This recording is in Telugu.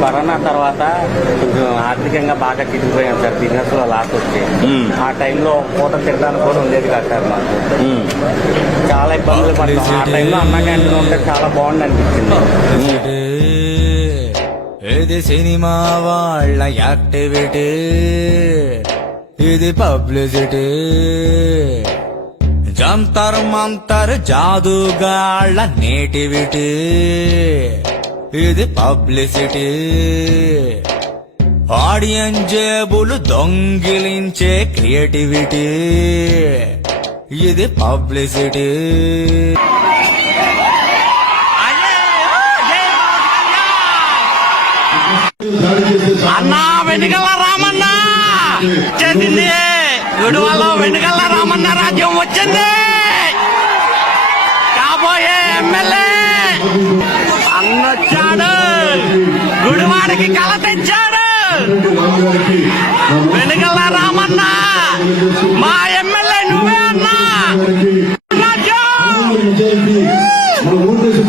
కరోనా తర్వాత కొంచెం ఆర్థికంగా బాగా చిరిగిపోయాం సార్. బిజినెస్లో లాస్ వచ్చి. ఆ టైంలో పూట తినడానికి కూడా ఉండేది కాదు సార్ మాకు. చాలా ఇబ్బందులు పడ్డాం. ఆ టైంలో అన్న క్యాంటీన్ ఉంటే చాలా బాగుంది అనిపించింది ఇది సినిమా వాళ్ళ యాక్టివిటీ. ఇది పబ్లిసిటీ. జంతర్ మంతర్ జాదుగాళ్ళ నేటివిటీ. ఇది పబ్లిసిటీ. ఆడియన్ జేబులు దొంగిలించే క్రియేటివిటీ. ఇది పబ్లిసిటీ. అన్నా వెనుకల రామన్న. చెందింది విడువల వెనుకల రామన్న రాజ్యం వచ్చింది. కాబోయే ఎమ్మెల్యే. వచ్చాడు గుడివాడికి కళ తెచ్చాడు వెనుకల రామన్న మా ఎమ్మెల్యే నువ్వే అన్నా మన ఊరిదేశ